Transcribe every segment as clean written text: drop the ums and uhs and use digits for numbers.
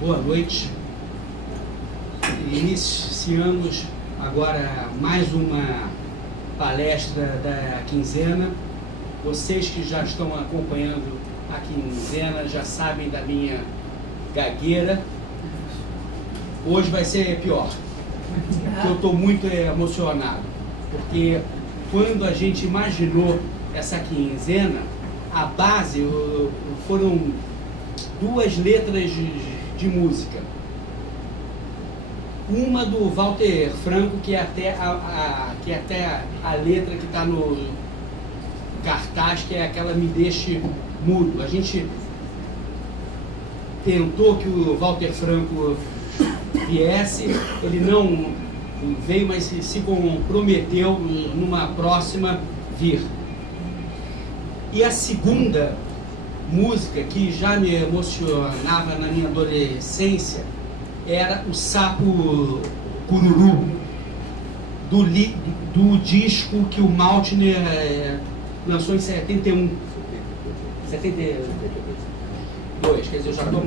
Boa noite. Iniciamos agora mais uma palestra da quinzena. Vocês que já estão acompanhando a quinzena já sabem da minha gagueira. Hoje vai ser pior, porque eu estou muito emocionado, porque quando a gente imaginou essa quinzena, a base foram duas letras de música. Uma do Walter Franco, que é até a letra que está no cartaz, que é aquela Me Deixe Mudo. A gente tentou que o Walter Franco viesse, ele não veio, mas se comprometeu numa próxima vir. E a segunda música, que já me emocionava na minha adolescência, era o Sapo Cururu, do disco que o Maltner lançou em 72, quer dizer, eu já estou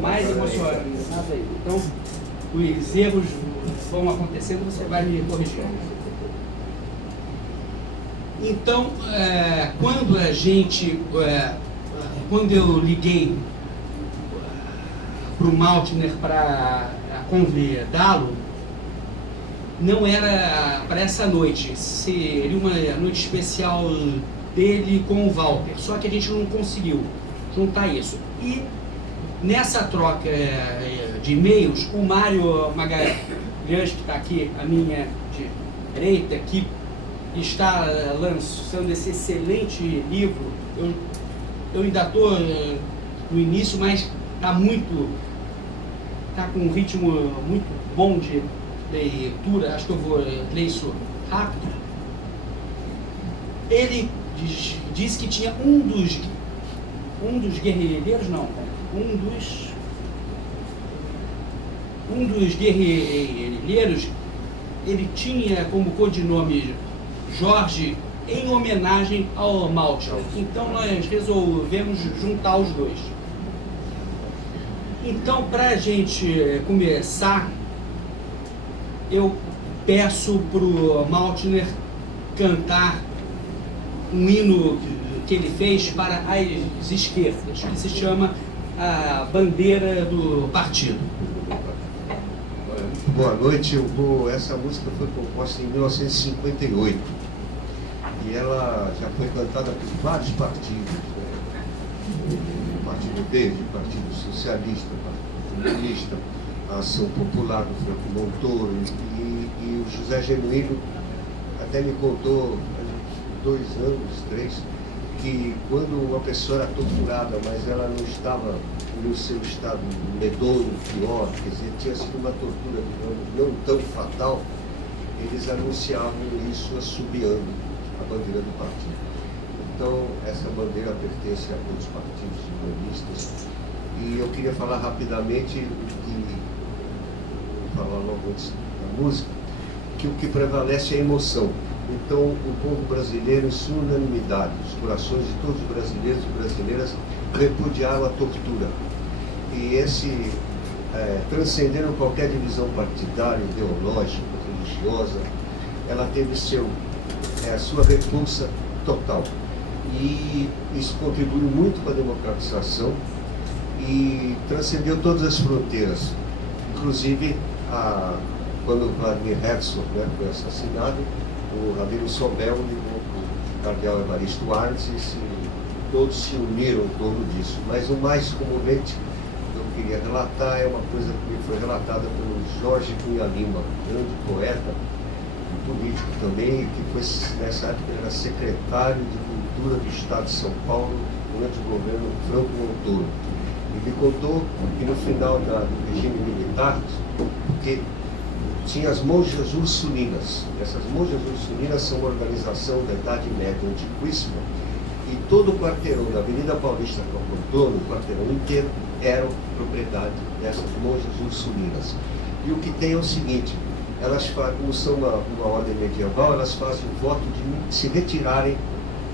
mais emocionado aí. Então, os erros vão acontecendo, você vai me corrigindo. Então, quando eu liguei para o Maltner para convidá-lo, não era para essa noite, seria uma noite especial dele com o Walter, só que a gente não conseguiu juntar isso. E nessa troca de e-mails, o Mário Magalhães, que está aqui à minha direita, que está lançando esse excelente livro, eu ainda estou no início, mas está com um ritmo muito bom de leitura, acho que eu vou ler isso rápido. Ele disse que tinha um dos guerrilheiros, não, um dos guerrilheiros, ele tinha como codinome Jorge, em homenagem ao Maltner. Então nós resolvemos juntar os dois. Então, para a gente começar, eu peço para o Maltner cantar um hino que ele fez para as esquerdas, que se chama A Bandeira do Partido. Boa noite. Essa música foi composta em 1958 e ela já foi cantada por vários partidos, o Partido Verde, o Partido Socialista, o Partido Comunista, a Ação Popular do Franco Montoro, e o José Genuíno até me contou há 2 anos, 3, que quando uma pessoa era torturada, mas ela não estava no seu estado medonho, pior, quer dizer, tinha sido uma tortura não tão fatal, eles anunciavam isso assobiando a bandeira do partido. Então, essa bandeira pertence a todos os partidos comunistas. E eu queria falar rapidamente, vou falar logo antes da música, que o que prevalece é a emoção. Então, o povo brasileiro, em sua unanimidade, os corações de todos os brasileiros e brasileiras repudiaram a tortura. E transcendendo qualquer divisão partidária, ideológica, religiosa, ela teve a sua repulsa total. E isso contribuiu muito para a democratização e transcendeu todas as fronteiras. Inclusive, quando Vladimir Herzog foi assassinado, o Rabino Sobel ligou para o cardeal Evaristo Arnes e todos se uniram em torno disso. Mas o mais comovente que eu queria relatar é uma coisa que me foi relatada pelo Jorge Cunha Lima, grande poeta e político também, que foi, nessa época, era secretário de Cultura do Estado de São Paulo durante o governo Franco Montoro. E me contou que no final do regime militar, porque tinha as monjas ursulinas. Essas monjas ursulinas são uma organização da Idade Média antiquíssima, e todo o quarteirão da Avenida Paulista Campo, o quarteirão inteiro, era propriedade dessas monjas ursulinas. E o que tem é o seguinte: elas, como são uma ordem medieval, elas fazem o voto de se retirarem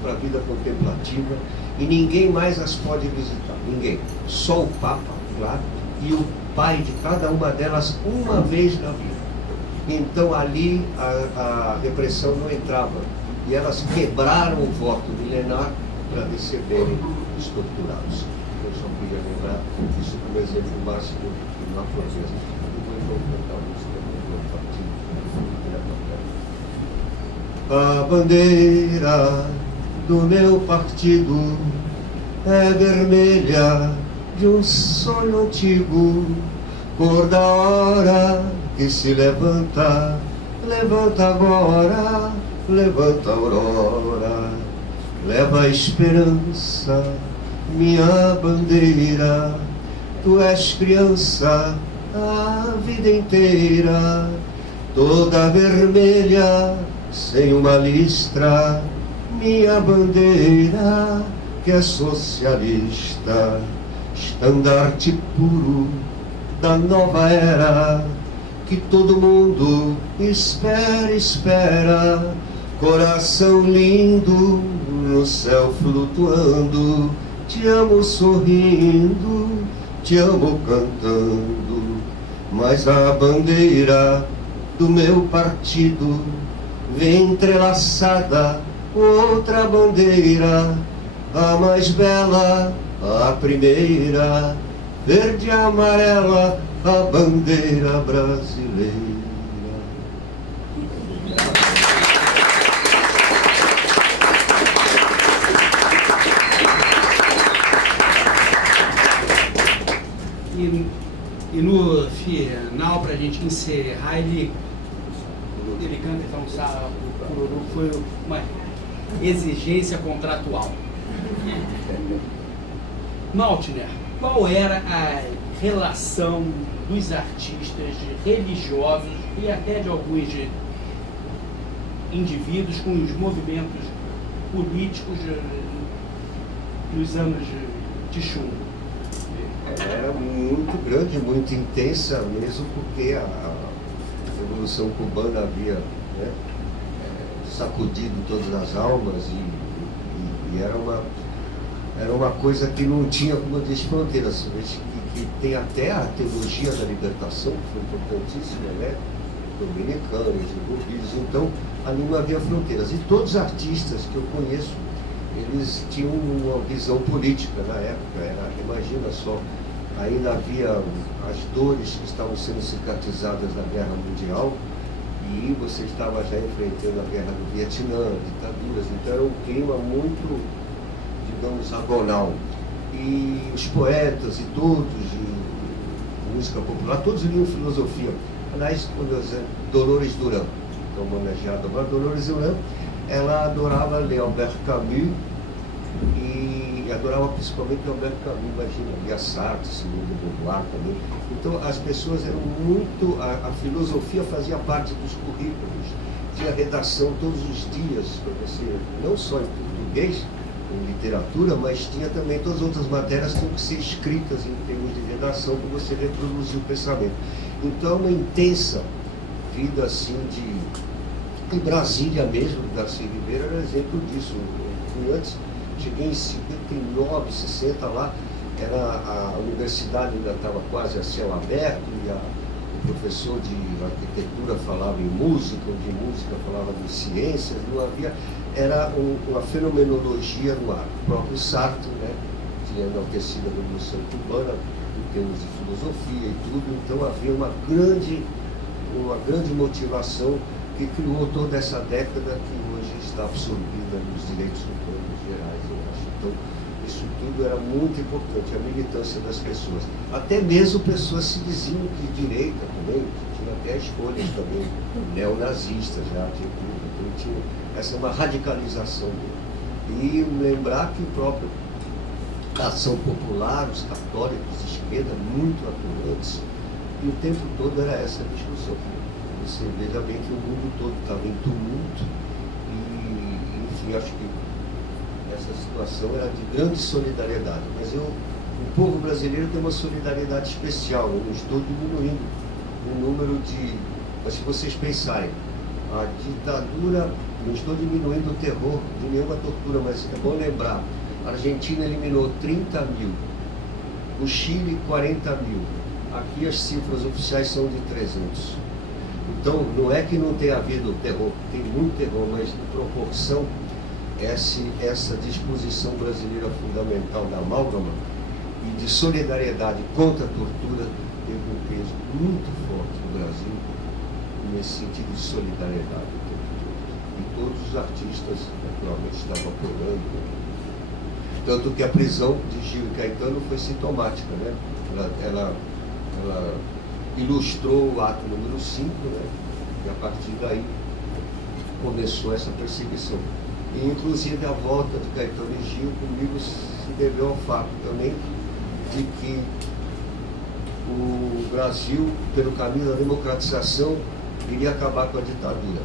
para a vida contemplativa e ninguém mais as pode visitar, ninguém. Só o Papa, claro, e o pai de cada uma delas uma vez na vida. Então ali a repressão não entrava. E elas quebraram o voto milenar para receberem os torturados. Eu só queria lembrar isso como exemplo máximo na floresta. Depois vou contar a bandeira do meu partido é vermelha de um sonho antigo, cor da hora que se levanta, levanta agora, levanta a aurora, leva a esperança, minha bandeira, tu és criança a vida inteira, toda vermelha, sem uma listra, minha bandeira que é socialista, estandarte puro da nova era, que todo mundo espera, espera, coração lindo no céu flutuando, te amo sorrindo, te amo cantando, mas a bandeira do meu partido vem entrelaçada outra bandeira, a mais bela, a primeira, verde e amarela, a bandeira brasileira. E no final, para a gente encerrar, ele canta então o Cururu, foi uma exigência contratual. Maltner, qual era a relação dos artistas, religiosos e até de alguns indivíduos com os movimentos políticos dos anos de chumbo? Era muito grande, muito intensa mesmo, porque a Revolução Cubana havia, né, sacudido todas as almas e era uma coisa que não tinha, como eu disse, fronteiras. Que tem até a teologia da libertação, que foi importantíssima, né? Dominicanos, budistas, então ali não havia fronteiras. E todos os artistas que eu conheço, eles tinham uma visão política na época. Imagina só, ainda havia as dores que estavam sendo cicatrizadas na Guerra Mundial e você estava já enfrentando a Guerra do Vietnã, ditaduras, então era um clima muito, digamos, agonal. E os poetas e todos, de música popular, todos liam filosofia. Aliás, Dolores Duran, que é homenageada agora, Dolores Duran, ela adorava ler Albert Camus e adorava principalmente Albert Camus, imagina, lia Sartre, Simone de Beauvoir também. Então as pessoas eram muito, a filosofia fazia parte dos currículos, tinha redação todos os dias para você, não só em português, em literatura, mas tinha também todas as outras matérias que tinham que ser escritas em termos de redação para você reproduzir o pensamento. Então uma intensa vida assim de... Em Brasília mesmo, Darcy Ribeiro era exemplo disso. Eu fui antes, cheguei em 59, 60 lá, a universidade ainda estava quase a céu aberto e o professor de arquitetura falava em música, de música falava de ciências, não havia, era uma fenomenologia no ar. O próprio Sartre, né, tinha enaltecido a Revolução Cubana em termos de filosofia e tudo, então havia uma grande motivação que criou toda essa década que hoje está absorvida nos direitos humanos gerais, eu acho. Então, isso tudo era muito importante, a militância das pessoas. Até mesmo pessoas se diziam de direita também, tinha até escolhas também, neonazistas já, então tinha essa uma radicalização dele. E lembrar que o próprio Ação Popular, os católicos de esquerda, muito atuantes, e o tempo todo era essa discussão. Você veja bem que o mundo todo estava em tumulto e, enfim, acho que essa situação era de grande solidariedade. Mas o povo brasileiro tem uma solidariedade especial. Eu não estou diminuindo o número de... Mas se vocês pensarem, a ditadura, não estou diminuindo o terror de nenhuma tortura, mas é bom lembrar, a Argentina eliminou 30 mil, o Chile 40 mil, Aqui as cifras oficiais são de 300. Então, não é que não tenha havido terror, tem muito terror, mas em proporção, essa disposição brasileira fundamental da amálgama e de solidariedade contra a tortura teve um peso muito forte no Brasil, nesse sentido de solidariedade. E todos os artistas, naturalmente, estavam apoiando. Tanto que a prisão de Gil e Caetano foi sintomática, né? Ela ilustrou o ato número 5, né? E a partir daí começou essa perseguição. E inclusive a volta de Caetano e Gil comigo se deveu ao fato também de que o Brasil, pelo caminho da democratização, iria acabar com a ditadura.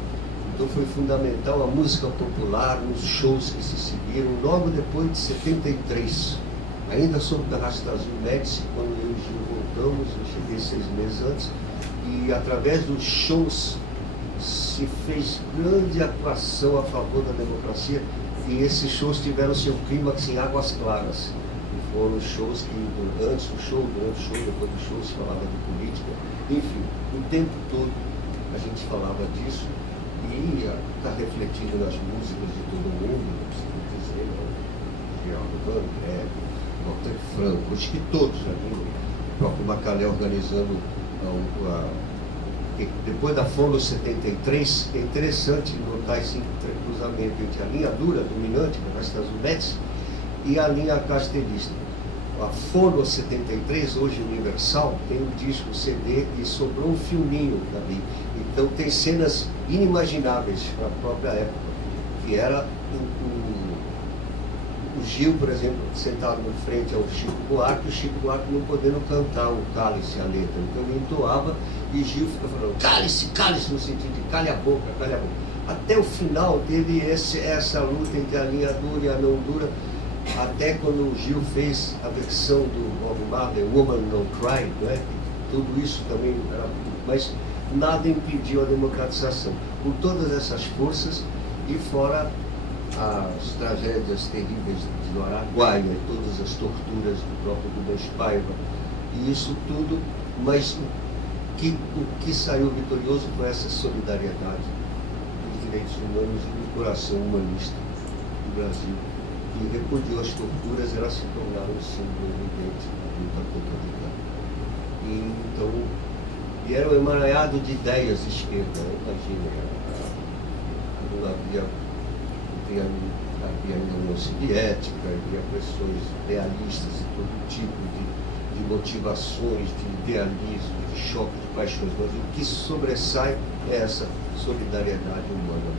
Então foi fundamental a música popular, nos shows que se seguiram, logo depois de 73. Ainda sob a Rasta Azul Médici, quando eu e o Gil voltamos, eu cheguei 6 meses antes, e através dos shows se fez grande atuação a favor da democracia, e esses shows tiveram seu clímax em Águas Claras. E foram shows que, antes do show, durante o show, depois do show, se falava de política. Enfim, o tempo todo a gente falava disso, e está refletido nas músicas de todo mundo, não preciso dizer, Geraldo Van Greve, Walter Franco, acho que todos ali, o próprio Macalé organizando depois da Fono 73, é interessante notar esse cruzamento entre a linha dura, dominante, que é a Rasta Azul Médici, e a linha castelista. A Fono 73, hoje Universal, tem um disco, CD, e sobrou um filminho ali. Então tem cenas inimagináveis na própria época, que era o Gil, por exemplo, sentado em frente ao Chico Buarque, o Chico Buarque não podendo cantar o Cálice, a letra. Então ele entoava e Gil fica falando cálice, cálice, no sentido de calha a boca, calha a boca. Até o final teve essa luta entre a linha dura e a não dura, até quando o Gil fez a versão do Bob Marley, Woman Don't Cry, né? Tudo isso também era, mas nada impediu a democratização. Com todas essas forças e fora as tragédias terríveis do Araguaia, e todas as torturas do próprio Rubens Paiva, e isso tudo, mas o que saiu vitorioso foi essa solidariedade dos direitos humanos e do coração humanista do Brasil, que repudiou as torturas, elas se tornaram um símbolo evidente da luta contra a ditadura. Então, e era um emaranhado de ideias de esquerda, imagina, não havia ainda União Soviética, havia pressões idealistas de todo tipo, de motivações, de idealismo, de choque de paixões, mas o que sobressai é essa solidariedade humana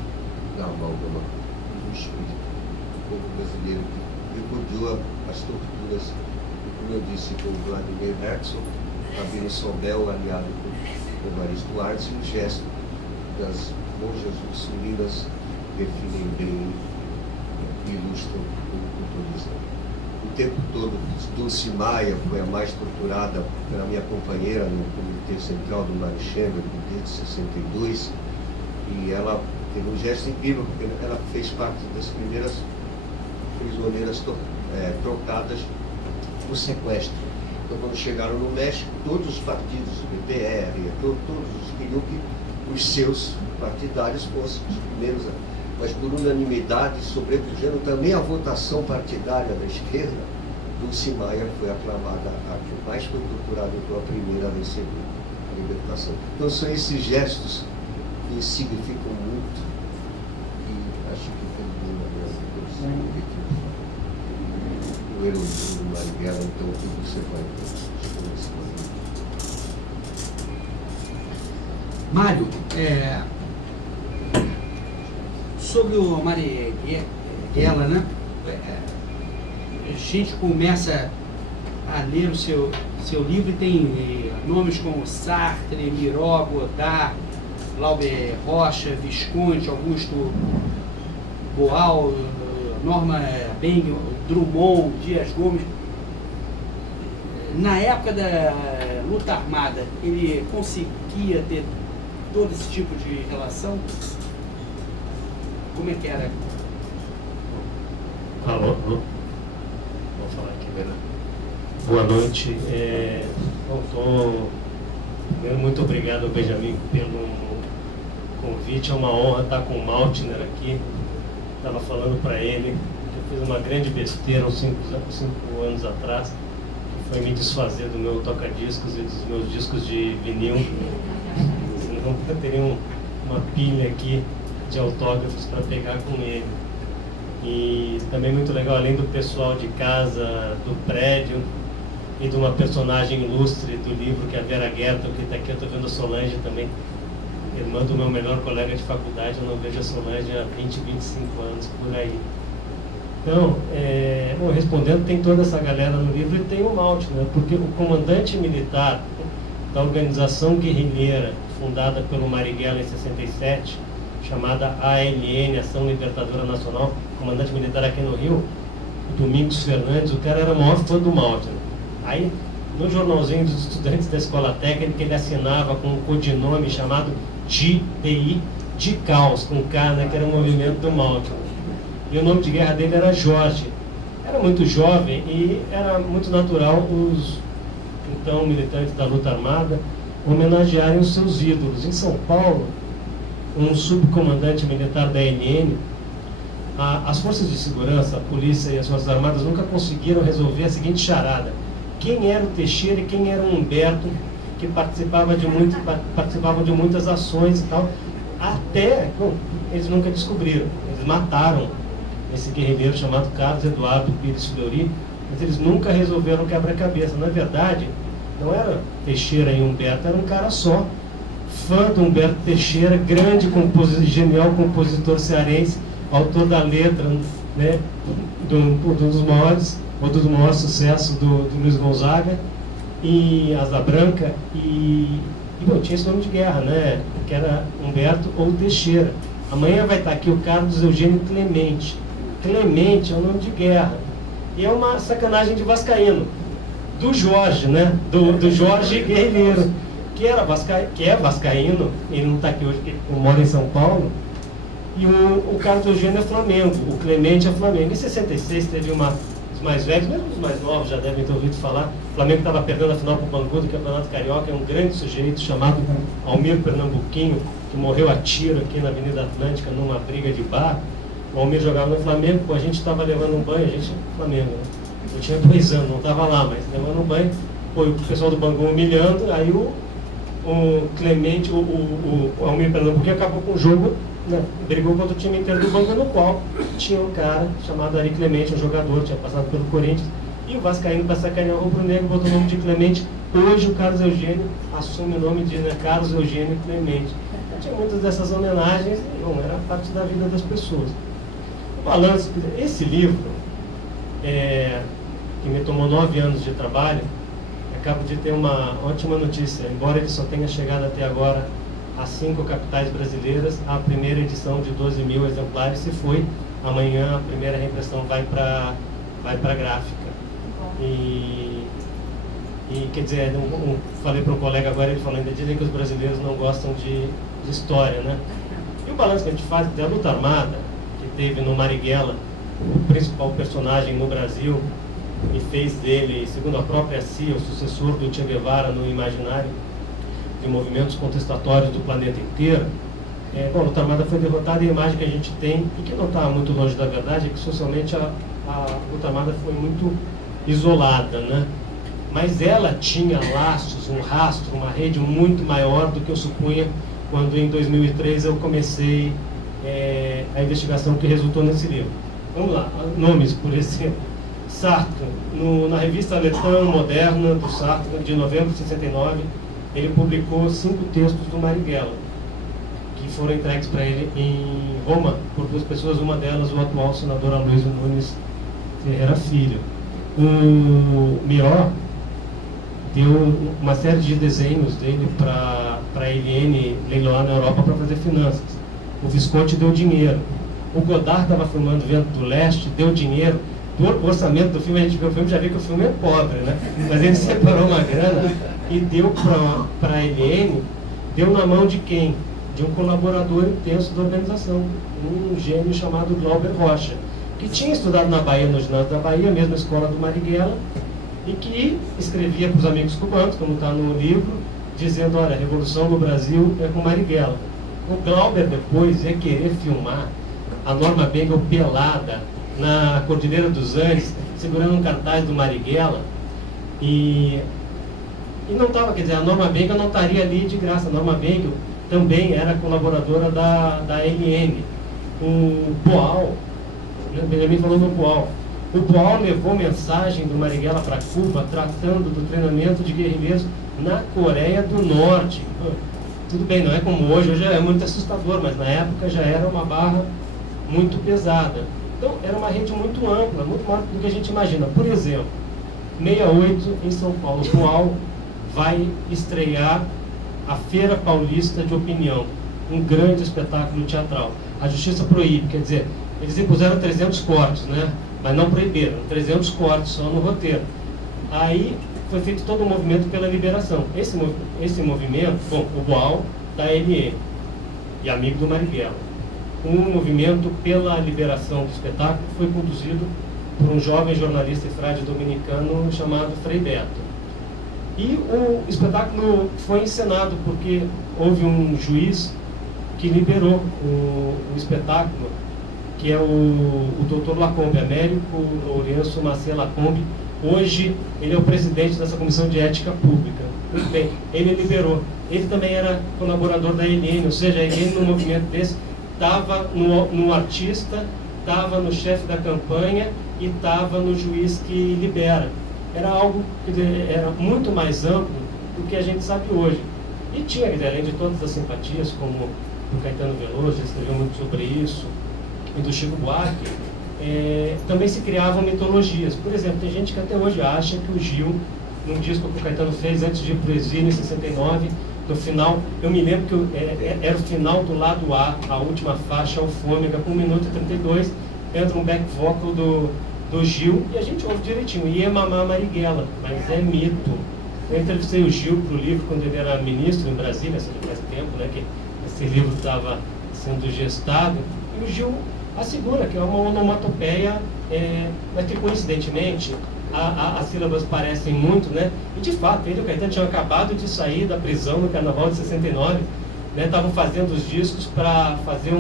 da amálgama do espírito. O povo brasileiro que repudiou as torturas, e como eu disse, com o Vladimir Herzog, Rabino Sobel, aliado com Evaristo Artes, e o gesto das monjas muçulmanas definem bem e ilustram o culturismo. O tempo todo, Dulce Maia foi a mais torturada pela minha companheira no Comitê Central do Marichenga, desde 62, e ela teve um gesto incrível, porque ela fez parte das primeiras prisioneiras trocadas por sequestro. Então, quando chegaram no México, todos os partidos, o PPR, todos queriam que os seus partidários fossem os primeiros, mas por unanimidade, sobrepujando também a votação partidária da esquerda, Dulce Maia foi aclamada a que mais foi torturada e foi a primeira a receber a libertação. Então são esses gestos que significam muito e acho que tem o heroísmo do Marighella, então o que você vai Mário, sobre o Marighella, né? A gente começa a ler o seu livro e tem nomes como Sartre, Miró, Godard, Glauber Rocha, Visconde, Augusto Boal, Norma Ben, Drummond, Dias Gomes. Na época da luta armada, ele conseguia ter todo esse tipo de relação? Como é que era? Alô? Vamos falar aqui, verdade? Boa noite. Muito obrigado ao Benjamin pelo convite. É uma honra estar com o Maltner aqui. Estava falando para ele que eu fiz uma grande besteira uns 5 anos atrás, que foi me desfazer do meu toca-discos e dos meus discos de vinil. Senão eu teria uma pilha aqui de autógrafos para pegar com ele. E também muito legal, além do pessoal de casa, do prédio, e de uma personagem ilustre do livro, que é a Vera Gertel, que está aqui. Eu estou vendo a Solange também, irmã do meu melhor colega de faculdade. Eu não vejo a Solange há 20, 25 anos, por aí. Então, respondendo, tem toda essa galera no livro e tem o Maltner, porque o comandante militar da organização guerrilheira fundada pelo Marighella em 67, chamada ALN, Ação Libertadora Nacional, comandante militar aqui no Rio, o Domingos Fernandes, o cara era o maior fã do Maltner. Aí, no jornalzinho dos estudantes da escola técnica, ele assinava com um codinome chamado GDI, de Caos, com K, né, que era o movimento do Maltner. E o nome de guerra dele era Jorge. Era muito jovem e era muito natural os, então, militantes da luta armada homenagearem os seus ídolos. Em São Paulo, um subcomandante militar da ALN, as forças de segurança, a polícia e as forças armadas nunca conseguiram resolver a seguinte charada: quem era o Teixeira e quem era o Humberto, que participavam de muitas ações e tal, até, eles nunca descobriram. Eles mataram esse guerrilheiro chamado Carlos Eduardo Pires Fleury, mas eles nunca resolveram o quebra-cabeça. Na verdade, não era Teixeira e Humberto, era um cara só, fã do Humberto Teixeira, grande genial compositor cearense, autor da letra, né, dos maiores sucessos do Luiz Gonzaga e Asa Branca, e bom, tinha esse nome de guerra, né, que era Humberto ou Teixeira. Amanhã vai estar aqui o Carlos Eugênio Clemente. Clemente é um nome de guerra, e é uma sacanagem de vascaíno, do Jorge, né, do Jorge guerrilheiro, que é vascaíno. Ele não está aqui hoje porque ele mora em São Paulo. E o Carlos Eugênio é Flamengo, o Clemente é Flamengo. Em 66 teve os mais velhos, mesmo os mais novos já devem ter ouvido falar, o Flamengo estava perdendo a final para o Bangu do Campeonato Carioca. É um grande sujeito chamado Almir Pernambuquinho, que morreu a tiro aqui na Avenida Atlântica numa briga de bar. O Almir jogava no Flamengo, a gente estava levando um banho, a gente Flamengo, né? Eu tinha 2 anos, não estava lá, mas levando um banho, o pessoal do Bangu humilhando, aí o Clemente, o Almir Pernambuquinho acabou com o jogo, né, brigou contra o time inteiro do Bangu, no qual tinha um cara chamado Ari Clemente, um jogador, tinha passado pelo Corinthians, e o vascaíno, para sacanear o rubro-negro, botou o nome de Clemente. Hoje o Carlos Eugênio assume o nome de, né, Carlos Eugênio Clemente. Então, tinha muitas dessas homenagens, e bom, era parte da vida das pessoas. O balanço, esse livro, que me tomou 9 anos de trabalho, acabo de ter uma ótima notícia. Embora ele só tenha chegado até agora a 5 capitais brasileiras, a primeira edição de 12 mil exemplares se foi. Amanhã a primeira reimpressão vai para a gráfica. E quer dizer, falei para um colega agora, ele falou, ainda dizem que os brasileiros não gostam de história, né? E o balanço que a gente faz da luta armada, que teve no Marighella, o principal personagem no Brasil, e fez dele, segundo a própria CIA, o sucessor do Che Guevara no imaginário de movimentos contestatórios do planeta inteiro. Bom, a luta armada foi derrotada, e a imagem que a gente tem, e que não está muito longe da verdade, é que socialmente a luta armada foi muito isolada, né? Mas ela tinha laços, um rastro, uma rede muito maior do que eu supunha quando em 2003 eu comecei a investigação que resultou nesse livro. Vamos lá, nomes, por exemplo. Sartre, na revista Letã Moderna do Sartre, de novembro de 69, ele publicou 5 textos do Marighella, que foram entregues para ele em Roma por 2 pessoas, uma delas o atual senador Aloysio Nunes Ferreira Filho. O Miró deu uma série de desenhos dele para a ELN leiloar na Europa para fazer finanças. O Visconti deu dinheiro. O Godard estava filmando Vento do Leste, deu dinheiro. Do orçamento do filme, a gente vê o filme, já vê que o filme é pobre, né? Mas ele separou uma grana e deu para a ELN, deu na mão de quem? De um colaborador intenso da organização, um gênio chamado Glauber Rocha, que tinha estudado na Bahia, no ginásio da Bahia, a mesma escola do Marighella, e que escrevia para os amigos cubanos, como está no livro, dizendo, olha, a Revolução no Brasil é com Marighella. O Glauber depois ia querer filmar a Norma Bengel pelada na Cordilheira dos Andes, segurando um cartaz do Marighella, e não estava, quer dizer, a Norma Bengel não estaria ali de graça. A Norma Bengel também era colaboradora da LN. O Boal, o Benjamin falou no Boal. O Boal levou mensagem do Marighella para Cuba, tratando do treinamento de guerrilheiros na Coreia do Norte. Tudo bem, não é como hoje é muito assustador, mas na época já era uma barra muito pesada. Então, era uma rede muito ampla, muito maior do que a gente imagina. Por exemplo, 68 em São Paulo, o Boal vai estrear a Feira Paulista de Opinião, um grande espetáculo teatral. A Justiça proíbe, quer dizer, eles impuseram 300 cortes, né? Mas não proibiram, 300 cortes só no roteiro. Aí foi feito todo um movimento pela liberação. Esse movimento, bom, o Boal da LN e amigo do Marighella. Um movimento pela liberação do espetáculo foi conduzido por um jovem jornalista e frade dominicano chamado Frei Beto. E o espetáculo foi encenado porque houve um juiz que liberou o espetáculo, que é o Dr. Lacombe, Américo Lourenço Maciel Lacombe. Hoje ele é o presidente dessa Comissão de Ética Pública. Muito bem, ele liberou. Ele também era colaborador da ELN, ou seja, a ELN no movimento desse estava no artista, estava no chefe da campanha e estava no juiz que libera. Era algo que era muito mais amplo do que a gente sabe hoje. E tinha, além de todas as simpatias, como o Caetano Veloso, já escreveu muito sobre isso, e do Chico Buarque, também se criavam mitologias. Por exemplo, tem gente que até hoje acha que o Gil, num disco que o Caetano fez antes de ir para o exílio, em 69, no final, eu me lembro que era o final do lado A, a última faixa alfômega, com 1 minuto e 32, entra um back vocal do Gil, e a gente ouve direitinho, ia mamar Marighella, mas é mito. Eu entrevistei o Gil para o livro quando ele era ministro em Brasília, faz tempo, né, que esse livro estava sendo gestado, e o Gil assegura que é uma onomatopeia, mas que coincidentemente as sílabas parecem muito, né? E de fato, ele e o Caetano tinham acabado de sair da prisão no Carnaval de 69, né? Estavam fazendo os discos para fazer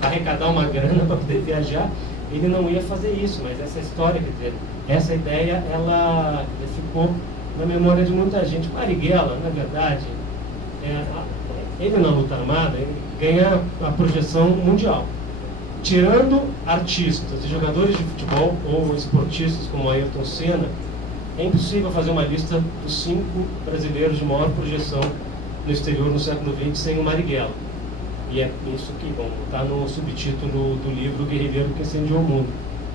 arrecadar uma grana para poder viajar. Ele não ia fazer isso, mas essa história, quer dizer, essa ideia, ela ficou na memória de muita gente. Marighella, na verdade, ele na luta armada, ele ganha a projeção mundial. Tirando artistas e jogadores de futebol ou esportistas como Ayrton Senna, é impossível fazer uma lista dos 5 brasileiros de maior projeção no exterior no século XX sem o Marighella. E é isso que, bom, está no subtítulo do livro Guerrilheiro que Incendiou o Mundo.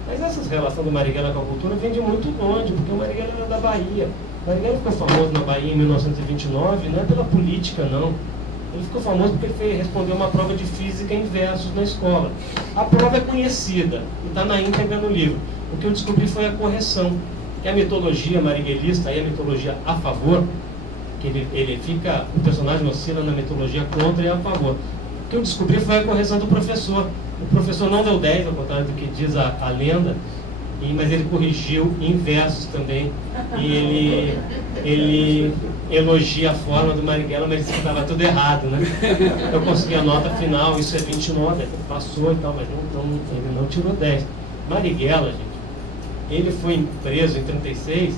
Mas essa relação do Marighella com a cultura vem de muito longe, porque o Marighella era da Bahia. O Marighella ficou famoso na Bahia em 1929, não é pela política, não. Ele ficou famoso porque ele respondeu uma prova de física em versos na escola. A prova é conhecida e está na íntegra no livro. O que eu descobri foi a correção, que a mitologia marighellista, aí a mitologia a favor, que ele fica, o personagem oscila na mitologia contra e a favor. O que eu descobri foi a correção do professor. O professor não deu 10, ao contrário do que diz a lenda, mas ele corrigiu em versos também. E ele elogia a forma do Marighella, mas estava tudo errado, né? Eu consegui a nota final, isso é 29, passou e tal, mas ele não tirou 10. Marighella, gente, ele foi preso em 36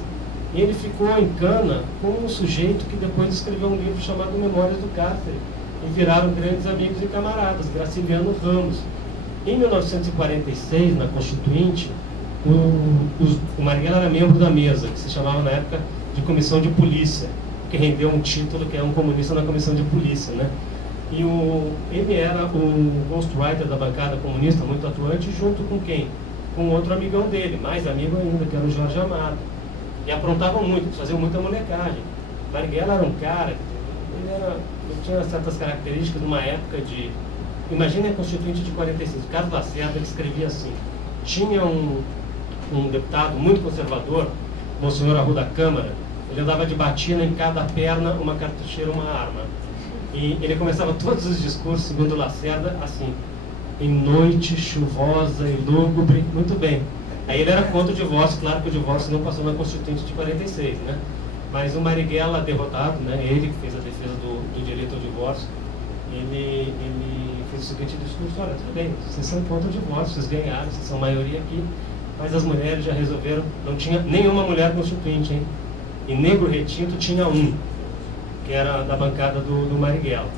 e ele ficou em cana com um sujeito que depois escreveu um livro chamado Memórias do Cárcere e viraram grandes amigos e camaradas, Graciliano Ramos. Em 1946, na Constituinte, o Marighella era membro da mesa, que se chamava na época de Comissão de Polícia, que rendeu um título que é um comunista na Comissão de Polícia, né? E ele era o ghostwriter da bancada comunista, muito atuante, junto com quem? Com outro amigão dele, mais amigo ainda, que era o Jorge Amado. E aprontavam muito, faziam muita molecagem. Marighella era um cara, ele tinha certas características numa época de... Imagina a Constituinte de 46, o Carlos Lacerda, que escrevia assim. Tinha um deputado muito conservador, Monsenhor Arruda Câmara, ele andava de batina em cada perna, uma cartucheira, uma arma. E ele começava todos os discursos, segundo Lacerda, assim: em noite chuvosa e lúgubre, muito bem. Aí ele era contra o divórcio, claro que o divórcio não passou na Constituinte de 46, né? Mas o Marighella derrotado, né? Ele que fez a defesa do direito ao divórcio, ele fez o seguinte discurso: olha, tudo bem, vocês são contra o divórcio, vocês ganharam, vocês são maioria aqui, mas as mulheres já resolveram, não tinha nenhuma mulher constituinte, hein? E Negro Retinto tinha um, que era da bancada do Marighella.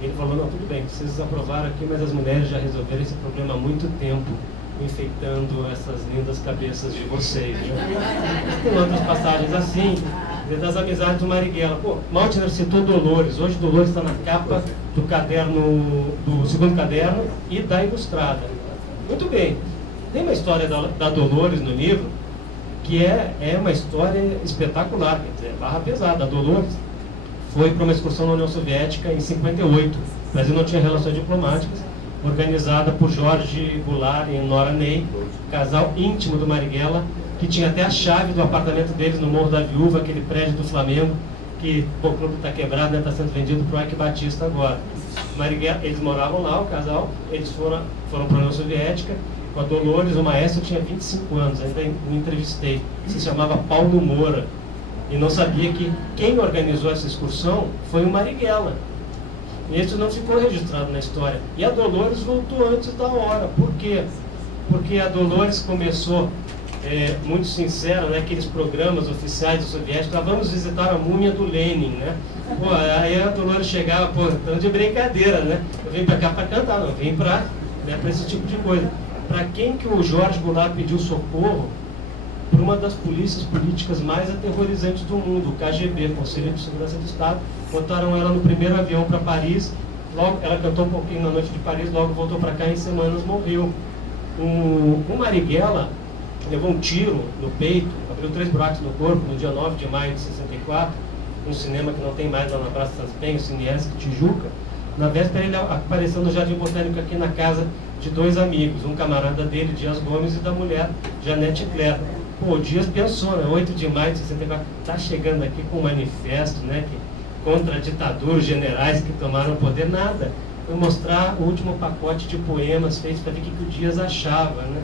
Ele falou: não, tudo bem, vocês aprovaram aqui, mas as mulheres já resolveram esse problema há muito tempo, enfeitando essas lindas cabeças de vocês, né? Tem outras passagens assim, das amizades do Marighella. Pô, Maltner citou Dolores. Hoje Dolores está na capa do caderno, do segundo caderno e da Ilustrada. Muito bem. Tem uma história da Dolores no livro que é uma história espetacular, quer dizer, barra pesada. A Dolores foi para uma excursão na União Soviética em 58. O Brasil não tinha relações diplomáticas, organizada por Jorge Goulart e Nora Ney, casal íntimo do Marighella, que tinha até a chave do apartamento deles no Morro da Viúva, aquele prédio do Flamengo, que o clube está quebrado, né, está sendo vendido para o Ike Batista agora. Marighella, eles moravam lá, o casal, eles foram para a União Soviética, com a Dolores. O maestro tinha 25 anos, ainda me entrevistei, se chamava Paulo Moura, e não sabia que quem organizou essa excursão foi o Marighella. E isso não ficou registrado na história. E a Dolores voltou antes da hora. Por quê? Porque a Dolores começou, muito sincera, né, aqueles programas oficiais do soviético: vamos visitar a múmia do Lenin, né? Pô, aí a Dolores chegava, pô, tanto de brincadeira, né? Eu vim para cá para cantar, não, eu vim para, né, esse tipo de coisa. Para quem que o Jorge Goulart pediu socorro? Por uma das polícias políticas mais aterrorizantes do mundo, o KGB, Conselho de Segurança do Estado. Botaram ela no primeiro avião para Paris. Logo, ela cantou um pouquinho na noite de Paris, logo voltou para cá, em semanas morreu. O Marighella levou um tiro no peito, abriu 3 buracos no corpo no dia 9 de maio de 64, um cinema que não tem mais lá na Praça das Penhas, Cineesc, Tijuca. Na véspera ele apareceu no Jardim Botânico, aqui na casa de 2 amigos, um camarada dele, Dias Gomes, e da mulher, Janete Claire. Pô, o Dias pensou, né? 8 de maio de 64, está chegando aqui com um manifesto, né, contra a ditadura, os generais que tomaram o poder. Nada. Foi mostrar o último pacote de poemas feitos para ver o que o Dias achava, né?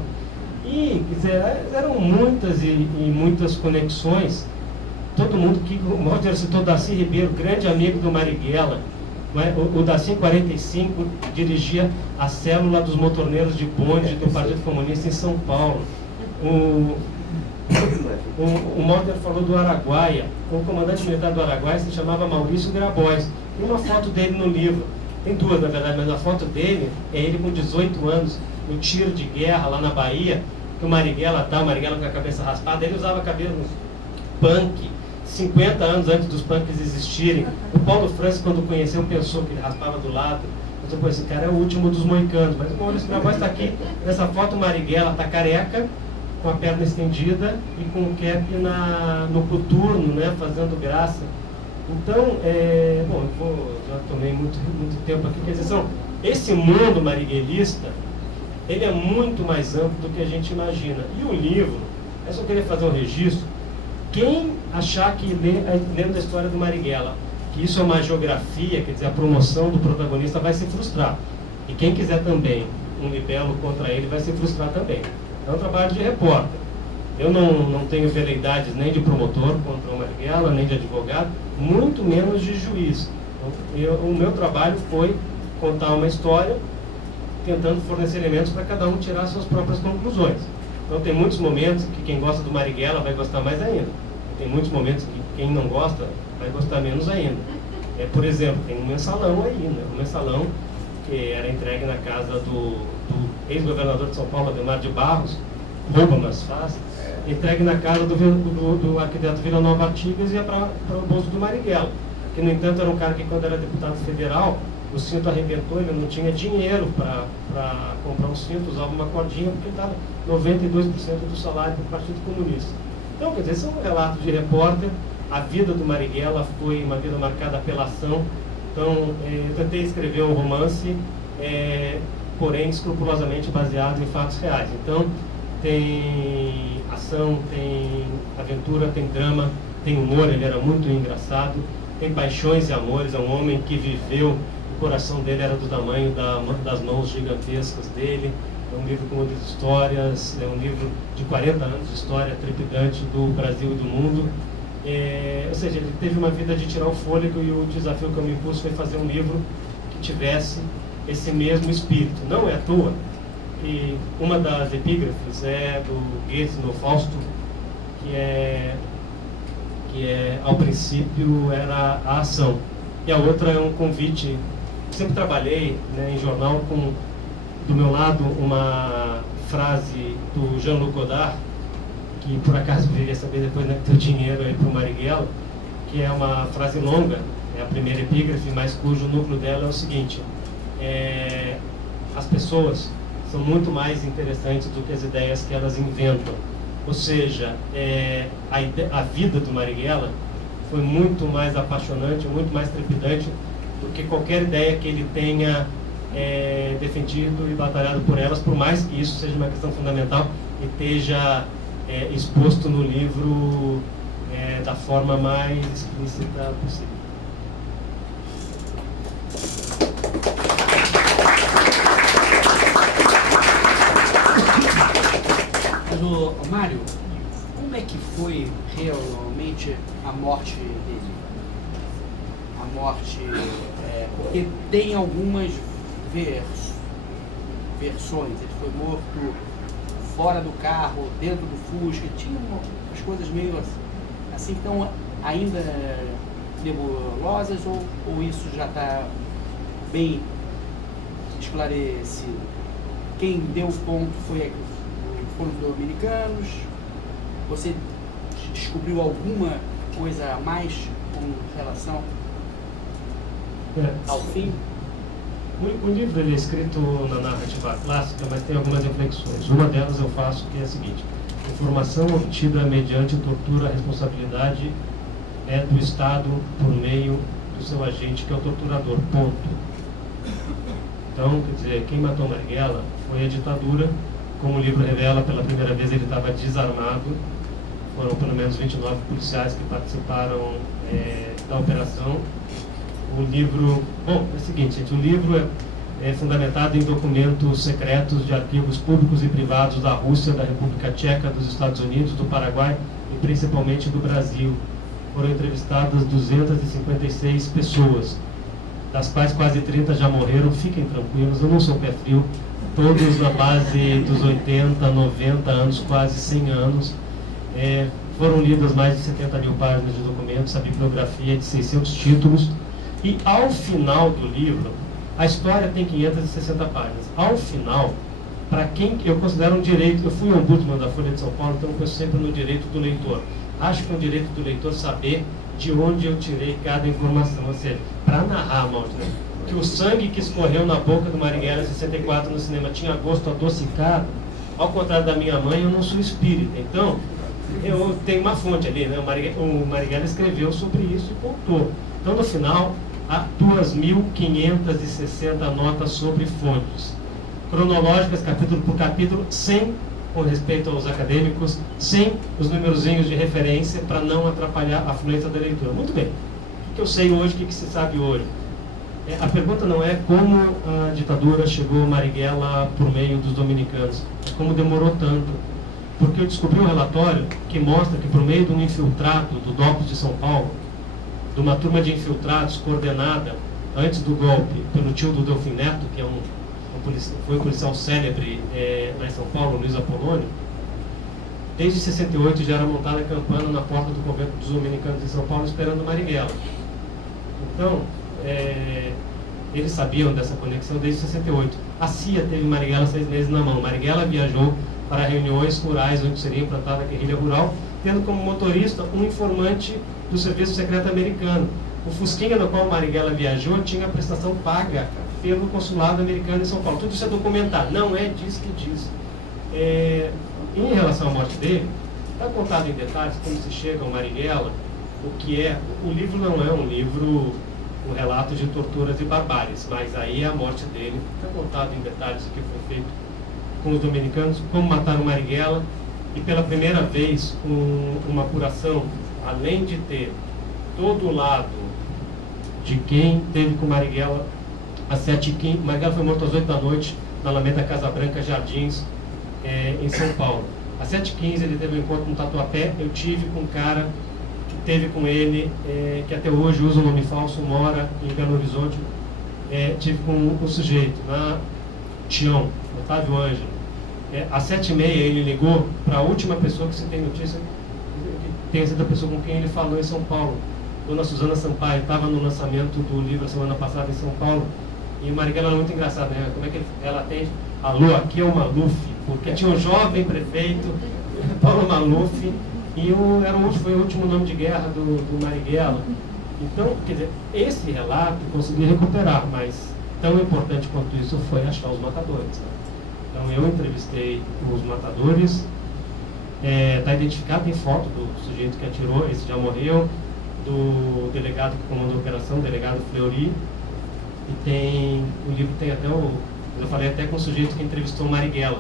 E, quer dizer, eram muitas e muitas conexões. Todo mundo que... O Maltner citou Darcy Ribeiro, grande amigo do Marighella. O Darcy, em 45, dirigia a célula dos motorneiros de bonde do Partido Comunista em São Paulo. O Maltner falou do Araguaia. O comandante militar do Araguaia se chamava Maurício Grabois. Tem uma foto dele no livro. Tem 2, na verdade, mas a foto dele é ele com 18 anos, no tiro de guerra lá na Bahia, que o Marighella o Marighella com a cabeça raspada. Ele usava cabelo punk, 50 anos antes dos punks existirem. O Paulo Francis, quando conheceu, pensou que ele raspava do lado. Mas depois, esse cara é o último dos moicanos. Mas o Maurício Grabois está aqui. Nessa foto, o Marighella está careca, com a perna estendida e com o cap no coturno, né, fazendo graça. Então, já tomei muito tempo aqui. Quer dizer, esse mundo marighellista, ele é muito mais amplo do que a gente imagina. E o livro, eu só queria fazer um registro. Quem achar que lendo a história do Marighella, que isso é uma geografia, quer dizer, a promoção do protagonista, vai se frustrar. E quem quiser também um libelo contra ele, vai se frustrar também. É um trabalho de repórter. Eu não tenho veleidades nem de promotor contra o Marighella, nem de advogado, muito menos de juiz. Então, o meu trabalho foi contar uma história, tentando fornecer elementos para cada um tirar suas próprias conclusões. Então tem muitos momentos que quem gosta do Marighella vai gostar mais ainda. Tem muitos momentos que quem não gosta vai gostar menos ainda. Por exemplo, tem um mensalão aí, né? Um mensalão que era entregue na casa do ex-governador de São Paulo, Ademar de Barros, rouba, mas faz, entregue na casa do arquiteto Vila Nova Artigas e ia para o bolso do Marighella, que, no entanto, era um cara que, quando era deputado federal, o cinto arrebentou, ele não tinha dinheiro para comprar um cinto, usava uma cordinha, porque ele dava 92% do salário do Partido Comunista. Então, quer dizer, são relatos de repórter. A vida do Marighella foi uma vida marcada pela ação. Então, eu tentei escrever um romance, porém escrupulosamente baseado em fatos reais. Então, tem ação, tem aventura, tem drama, tem humor, ele era muito engraçado, tem paixões e amores, é um homem que viveu, o coração dele era do tamanho das mãos gigantescas dele, É um livro com muitas histórias, é um livro de 40 anos de história trepidante do Brasil e do mundo. Ou seja, ele teve uma vida de tirar o fôlego, e o desafio que eu me impus foi fazer um livro que tivesse esse mesmo espírito. Não é à toa que uma das epígrafes é do Goethe no Fausto, que é ao princípio era a ação, e a outra é um convite. Sempre trabalhei, né, em jornal com, do meu lado, uma frase do Jean-Luc Godard, que por acaso deveria saber depois, né, que teu dinheiro aí para o Marighella, que é uma frase longa, é a primeira epígrafe, mas cujo núcleo dela é o seguinte: as pessoas são muito mais interessantes do que as ideias que elas inventam. Ou seja, a vida do Marighella foi muito mais apaixonante, muito mais trepidante do que qualquer ideia que ele tenha defendido e batalhado por elas, por mais que isso seja uma questão fundamental e esteja exposto no livro da forma mais explícita possível. Mas, Mário, como é que foi realmente a morte dele? A morte, porque tem algumas versões. Ele foi morto fora do carro, dentro do Fusca, tinha umas coisas meio assim, então ainda nebulosas, ou isso já está bem esclarecido? Quem deu o ponto foram os dominicanos? Você descobriu alguma coisa a mais com relação ao fim? O livro ele é escrito na narrativa clássica, mas tem algumas reflexões. Uma delas eu faço, que é a seguinte: informação obtida mediante tortura, a responsabilidade é do Estado por meio do seu agente, que é o torturador, ponto. Então, quer dizer, quem matou Marighella foi a ditadura. Como o livro revela, pela primeira vez ele estava desarmado. Foram pelo menos 29 policiais que participaram da operação. O livro... Bom, é o seguinte, gente, o livro é fundamentado em documentos secretos de arquivos públicos e privados da Rússia, da República Tcheca, dos Estados Unidos, do Paraguai e principalmente do Brasil. Foram entrevistadas 256 pessoas, das quais quase 30 já morreram. Fiquem tranquilos, eu não sou pé frio. Todos na base dos 80, 90 anos, quase 100 anos. Foram lidas mais de 70 mil páginas de documentos, a bibliografia de 600 títulos. E ao final do livro, a história tem 560 páginas. Ao final, para quem eu considero um direito, eu fui ombudsman da Folha de São Paulo, então eu penso sempre no direito do leitor. Acho que é um direito do leitor saber de onde eu tirei cada informação. Ou seja, para narrar, Maltner, que o sangue que escorreu na boca do Marighella em 64 no cinema tinha gosto adocicado, ao contrário da minha mãe, eu não sou espírita. Então, eu tenho uma fonte ali, né? O Marighella escreveu sobre isso e contou. Então, no final, há 2.560 notas sobre fontes, cronológicas, capítulo por capítulo, sem, com respeito aos acadêmicos, sem os numerozinhos de referência, para não atrapalhar a fluência da leitura. Muito bem. O que eu sei hoje, o que se sabe hoje? A pergunta não é como a ditadura chegou a Marighella por meio dos dominicanos, é como demorou tanto. Porque eu descobri um relatório que mostra que, por meio de um infiltrado do DOPS de São Paulo, de uma turma de infiltrados coordenada, antes do golpe, pelo tio do Delfim Neto, que foi um policial célebre lá em São Paulo, Luiz Apolônio, desde 68 já era montada a campana na porta do convento dos dominicanos em São Paulo, esperando Marighella. Então, eles sabiam dessa conexão desde 68. A CIA teve Marighella 6 meses na mão. Marighella viajou para reuniões rurais onde seria implantada a guerrilha rural, tendo como motorista um informante do Serviço Secreto Americano. O Fusquinha no qual Marighella viajou tinha a prestação paga pelo consulado americano em São Paulo. Tudo isso é documentado, não é disso que diz. Em relação à morte dele, está contado em detalhes como se chega ao Marighella, o que é. O livro não é um livro, um relato de torturas e barbáries, mas aí a morte dele está contado em detalhes o que foi feito com os dominicanos, como mataram Marighella, e pela primeira vez uma apuração, além de ter todo o lado de quem teve com Marighella às 7h15, Marighella foi morto às 8 da noite, na Alameda Casa Branca Jardins, em São Paulo. Às 7h15 ele teve um encontro no Tatuapé. Eu tive com um cara que teve com ele, que até hoje usa o nome falso, mora em Belo Horizonte. Tive com um sujeito, na Tião, Otávio Ângelo. Às 7h30 ele ligou para a última pessoa que se tem notícia, que tenha sido a pessoa com quem ele falou em São Paulo. Dona Suzana Sampaio estava no lançamento do livro a semana passada em São Paulo. E o Marighella era muito engraçado, né? Como é que ela atende? Alô, aqui é o Maluf, porque tinha um jovem prefeito, Paulo Maluf, e foi o último nome de guerra do Marighella. Então, quer dizer, esse relato eu consegui recuperar, mas tão importante quanto isso foi achar os matadores. Né? Então, eu entrevistei os matadores, está identificado, tem foto do sujeito que atirou, esse já morreu, do delegado que comandou a operação, o delegado Fleury, e o livro tem até eu falei até com o sujeito que entrevistou o Marighella,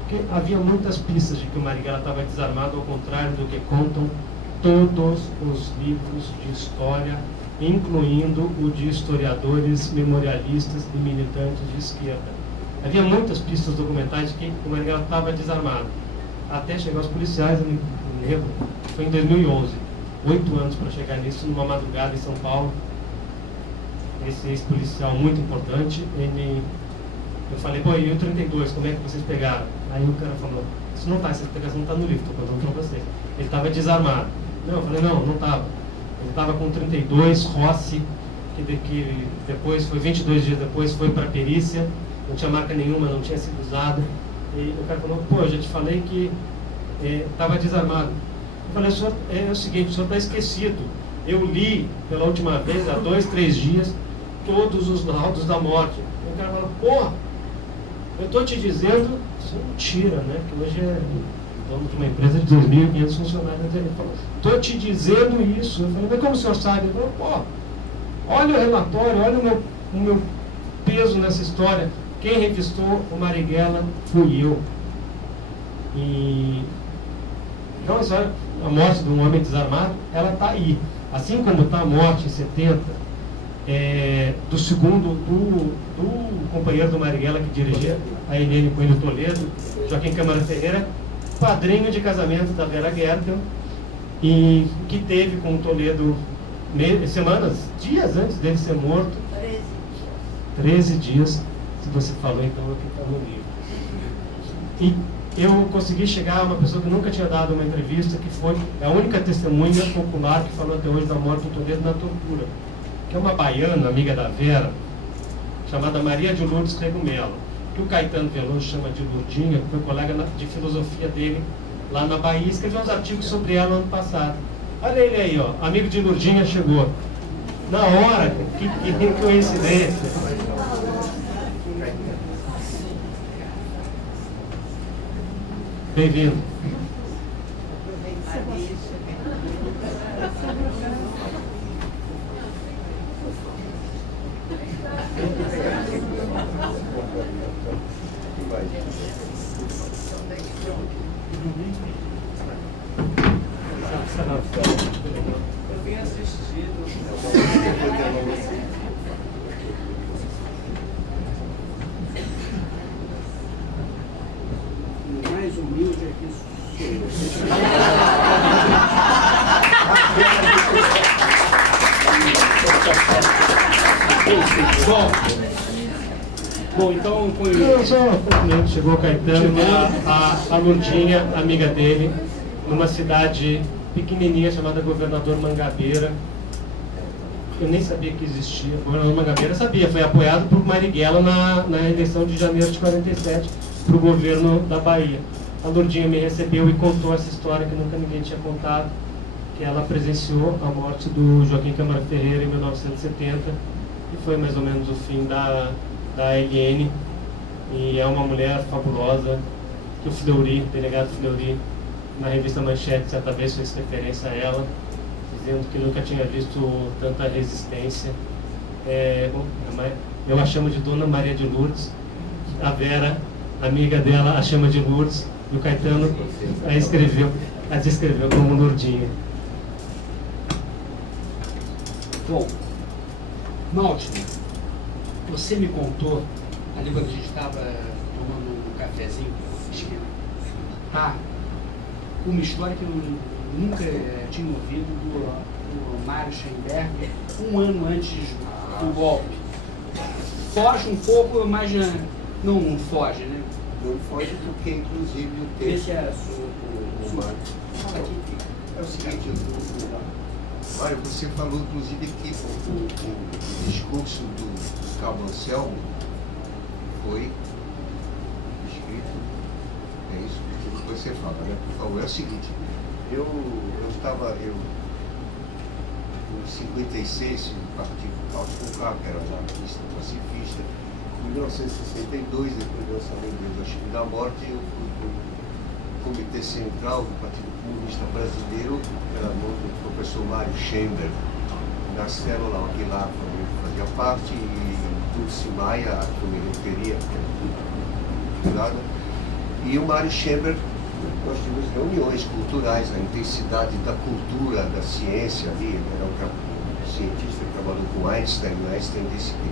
porque havia muitas pistas de que o Marighella estava desarmado, ao contrário do que contam todos os livros de história, incluindo o de historiadores memorialistas e militantes de esquerda. Havia muitas pistas documentais de que o Marighella estava desarmado, até chegar aos policiais. Eu me lembro, foi em 2011, 8 anos para chegar nisso, numa madrugada em São Paulo. Esse ex-policial muito importante, eu falei, pô, e o 32, como é que vocês pegaram? Aí o cara falou, isso não está, essa explicação não está no livro, estou contando para vocês. Ele estava desarmado. Não, eu falei, não estava. Ele estava com 32 Rossi, que depois, 22 dias depois, foi para a perícia, não tinha marca nenhuma, não tinha sido usado. E o cara falou, pô, eu já te falei que estava desarmado. Eu falei, senhor, é o seguinte, o senhor está esquecido. Eu li pela última vez, há 2, 3 dias, todos os laudos da morte. E o cara falou, porra, eu estou te dizendo, isso é mentira, né? Que hoje é dono de uma empresa de 2.500 funcionários. Ele falou, estou te dizendo isso. Eu falei, mas como o senhor sabe? Ele falou, pô, olha o relatório, olha o meu peso nessa história. Quem revistou o Marighella fui eu. Então a morte de um homem desarmado, ela está aí. Assim como está a morte em 70 do segundo, do companheiro do Marighella que dirigia a Helene Coelho Toledo, Joaquim Câmara Ferreira, padrinho de casamento da Vera Gertel, e que teve com o Toledo dias antes dele ser morto. 13 dias, se você falou, então é o que está no livro. E eu consegui chegar a uma pessoa que nunca tinha dado uma entrevista, que foi a única testemunha popular que falou até hoje da morte do Toledo na tortura, que é uma baiana, amiga da Vera, chamada Maria de Lourdes Rego Melo, que o Caetano Veloso chama de Lourdinha, que foi colega de filosofia dele lá na Bahia, escreveu uns artigos sobre ela no ano passado. Olha ele aí, ó, amigo de Lourdinha chegou. Na hora, que coincidência. Bem-vindo. Eu vim assistido. Mais humilde aqui sou eu. Bom, então Chegou o Caetano, a Lourdinha, amiga dele, numa cidade pequenininha chamada Governador Mangabeira. Eu nem sabia que existia. O Governador Mangabeira sabia, foi apoiado por Marighella na eleição de janeiro de 47 para o governo da Bahia. A Lourdinha me recebeu e contou essa história que nunca ninguém tinha contado, que ela presenciou a morte do Joaquim Câmara Ferreira em 1970, e foi mais ou menos o fim da Helene. E é uma mulher fabulosa, que o Fleury, o delegado Fleury, na revista Manchete, certa vez fez referência a ela, dizendo que nunca tinha visto tanta resistência. Eu a chamo de Dona Maria de Lourdes, a Vera, amiga dela, a chama de Lourdes, e o Caetano a descreveu como Lourdinha. Bom, Maltner, você me contou, ali quando a gente estava cafezinho, tá? Uma história que eu nunca tinha ouvido do Mário Schemberg, um ano antes do golpe. Foge um pouco, mas não foge, né? Não foge porque, inclusive, o Esse texto... é o Mário. É o seguinte, Mário, você falou, inclusive, que o discurso do Cabo Anselmo foi escrito, é isso que você fala, né? Por favor, é o seguinte, eu em 56, no Partido Cláudio Conká, que era anarquista, pacifista. Em 1962, depois do lançamento do Chico da Morte, eu fui para o Comitê Central do Partido Comunista Brasileiro, pela mão do professor Mário Schemberg, na célula Aguilar, eu fazia parte, e Dulce Maia, a que eu me referia, e o Mário Schemberg. Nós tivemos reuniões culturais, a intensidade da cultura, da ciência ali. Ele era um cientista que trabalhou com Einstein. Einstein disse que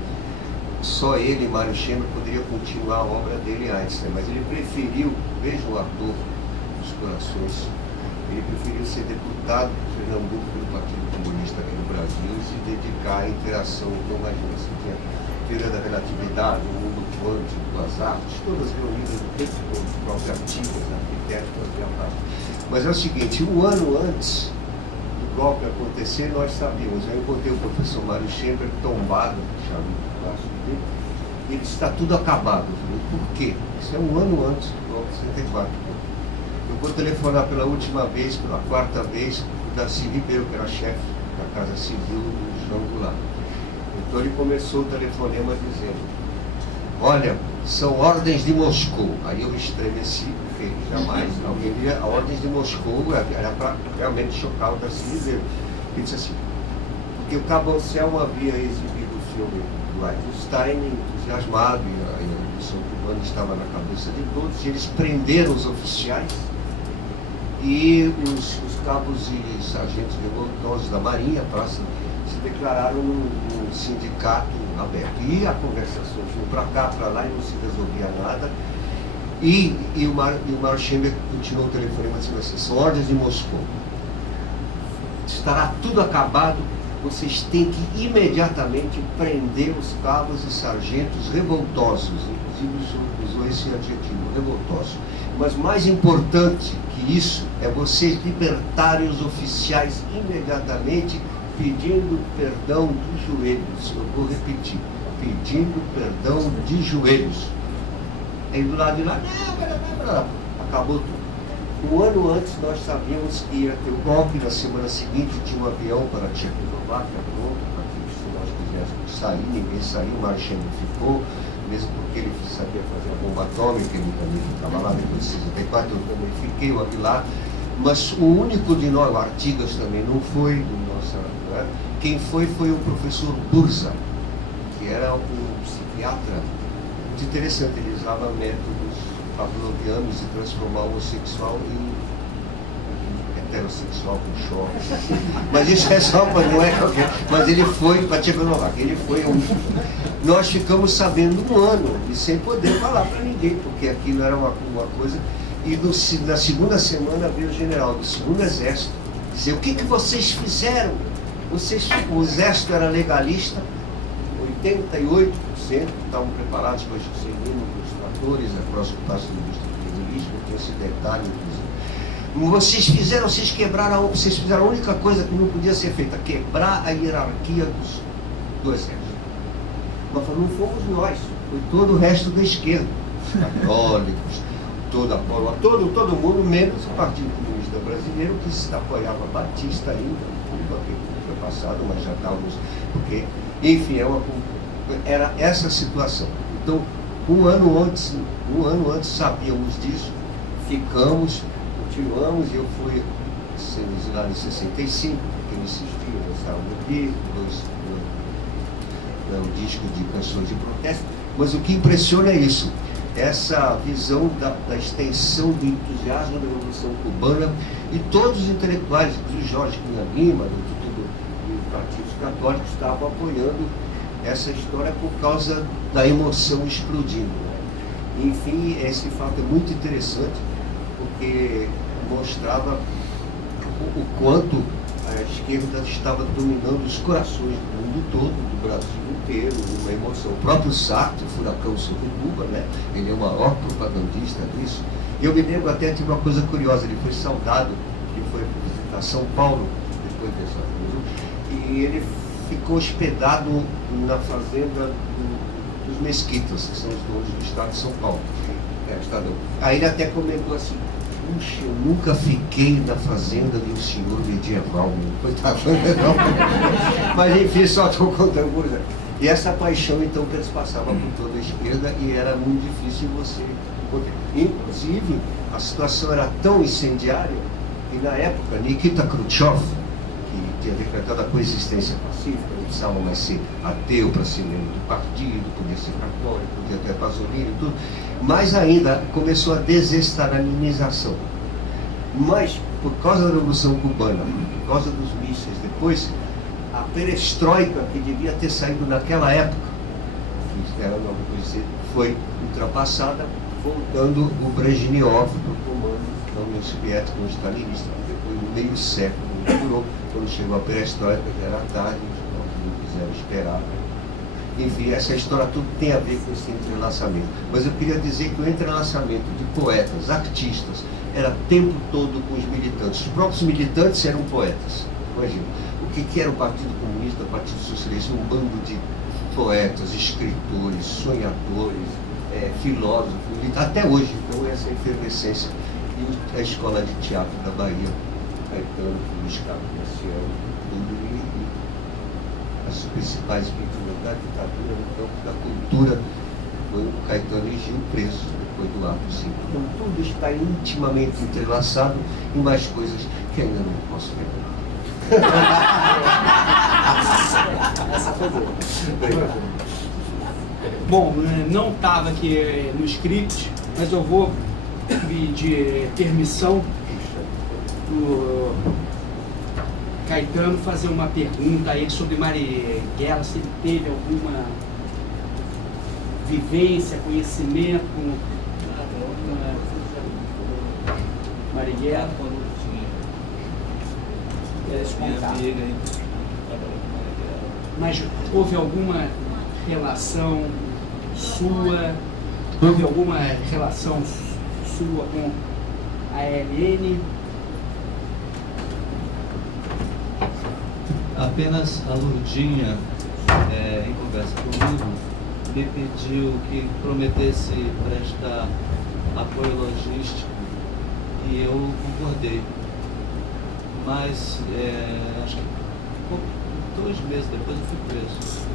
só ele, Mário Schemberg, poderia continuar a obra dele, Einstein, mas ele preferiu, veja o ardor dos corações, ele preferiu ser deputado de Pernambuco pelo Partido Comunista aqui no Brasil e se dedicar à interação. Então, imagina, você tinha teoria da relatividade, o mundo quântico, as artes, todas reunidas no tempo todo, os próprios artistas, arquitetos, fazia parte. Mas é o seguinte, um ano antes do golpe acontecer, nós sabíamos, eu encontrei o professor Mário Schemberg tombado, chamado o braço dele, e ele disse, está tudo acabado. Eu falei, por quê? Isso é um ano antes do golpe de 64. Eu vou telefonar pela última vez, pela quarta vez, o Darcy Ribeiro, que era chefe da Casa Civil do João Goulart. Então ele começou o telefonema dizendo, olha, são ordens de Moscou. Aí eu estremeci, porque jamais alguém diria, a ordens de Moscou era para realmente chocar o Darcy Ribeiro. Ele disse assim, porque o Cabo Anselmo havia exibido o filme do Eisenstein, entusiasmado, e a Revolução Cubana estava na cabeça de todos, e eles prenderam os oficiais, e os cabos e sargentos revoltosos da Marinha, praça, se declararam num sindicato aberto. E a conversação foi para cá, para lá, e não se resolvia nada. E o Mário Schemberg continuou o telefonema dizendo assim, são ordens de Moscou. Estará tudo acabado, vocês têm que imediatamente prender os cabos e sargentos revoltosos. Inclusive usou esse adjetivo, revoltoso. Mas mais importante que isso é vocês libertarem os oficiais imediatamente, pedindo perdão de joelhos. Eu vou repetir, pedindo perdão de joelhos. Aí do lado de lá, acabou tudo. Um ano antes nós sabíamos que ia ter o golpe, na semana seguinte tinha um avião para a Tchecoslováquia pronto, para que se nós quiséssemos sair, ninguém saiu, o Mário Schemberg ficou, mesmo porque ele sabia fazer a bomba atômica, ele também ficava lá depois de 64, eu também fiquei, o Aguilar. Mas o único de nós, o Artigas também não foi, né? Quem foi o professor Burza, que era um psiquiatra muito interessante, ele usava métodos pavlovianos de transformar o homossexual em heterossexual com choque. Mas isso é só para não é qualquer. Mas ele foi para Tchecoslováquia, ele foi um. Nós ficamos sabendo um ano e sem poder falar para ninguém, porque aqui não era uma coisa. E na segunda semana veio o general do segundo exército dizer, o que vocês fizeram? O exército era legalista, 88% estavam preparados para ser dos tratores, a próxima taxa de indústria automobilística, tem esse detalhe, inclusive. Vocês quebraram, vocês fizeram a única coisa que não podia ser feita, quebrar a hierarquia do exército. Mas não fomos nós, foi todo o resto da esquerda, católicos, todo mundo, menos o Partido Comunista Brasileiro, que se apoiava Batista ainda, foi passado, mas já estávamos, porque, enfim, era essa a situação. Então, um ano antes sabíamos disso, ficamos, continuamos, e eu fui exilado em 65, porque eu insisti, eu lançava um livro, um disco de canções de protesto, mas o que impressiona é isso, essa visão da extensão do entusiasmo da Revolução Cubana, e todos os intelectuais, inclusive Jorge Cunha Lima, do partidos católicos, estavam apoiando essa história por causa da emoção explodindo. Né? Enfim, esse fato é muito interessante, porque mostrava o quanto a esquerda estava dominando os corações do mundo todo, do Brasil inteiro, uma emoção. O próprio Sartre, Furacão sobre Cuba, né? Ele é o maior propagandista disso. E eu me lembro até de uma coisa curiosa, ele foi saudado, ele foi visitar São Paulo, depois dessa coisa, e ele ficou hospedado na fazenda dos Mesquitas, que são os donos do estado de São Paulo. Estadão. Aí ele até comentou assim: puxa, eu nunca fiquei na fazenda de um senhor medieval, coitado. Mas enfim, só estou contando coisa. E essa paixão, então, que eles passavam por toda a esquerda e era muito difícil você encontrar. Inclusive, a situação era tão incendiária que, na época, Nikita Khrushchev, que tinha decretado a coexistência pacífica, não precisava mais ser ateu para ser membro do partido, podia ser católico, podia ter pasolina e tudo. Mais ainda, começou a desestalinização. Mas, por causa da Revolução Cubana, por causa dos mísseis, depois, a perestroika, que devia ter saído naquela época, que era uma coisa, foi ultrapassada, voltando o Brezhnev do comando da União Soviética, no stalinista. Depois de meio século, durou. Quando chegou a perestroika, já era tarde, não quiseram esperar. Enfim, essa história tudo tem a ver com esse entrelaçamento. Mas eu queria dizer que o entrelaçamento de poetas, artistas, era o tempo todo com os militantes. Os próprios militantes eram poetas. Imagina, o que era o Partido Comunista, o Partido Socialista? Um bando de poetas, escritores, sonhadores, filósofos, até hoje, então, essa efervescência. E a Escola de Teatro da Bahia, Caetano, Luiz Carlos Marciano, tudo, e as principais vítimas da ditadura no campo da cultura foi o Caetano e Gil presos depois do ato 5. Então tudo está intimamente entrelaçado em mais coisas que ainda não posso ver. Essa foi boa. Bom, não estava aqui no script, mas eu vou pedir permissão do Caetano fazer uma pergunta a ele sobre Marighella, se ele teve alguma vivência, conhecimento com Marighella. Mas houve alguma relação sua, houve alguma relação sua com a ALN? Apenas a Lourdinha, em conversa comigo, me pediu que prometesse prestar apoio logístico e eu concordei. Mas acho que 2 meses depois eu fui preso.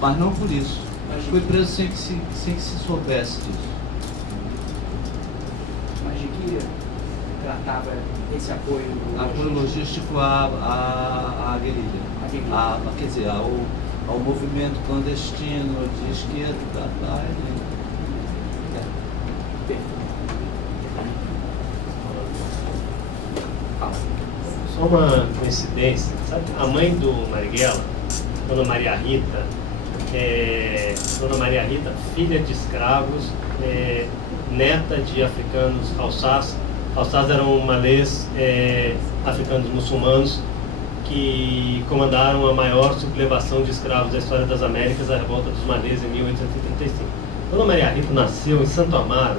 Mas não por isso. Fui preso sem que se soubesse disso. Mas de que tratava esse apoio? Apoio logístico à guerrilha. Quer dizer, ao movimento clandestino de esquerda da ALN. Só uma coincidência, sabe? A mãe do Marighella, Dona Maria Rita, filha de escravos, neta de africanos Hausás. Hausás eram malês africanos muçulmanos que comandaram a maior sublevação de escravos da história das Américas, a Revolta dos Malês, em 1835. Dona Maria Rita nasceu em Santo Amaro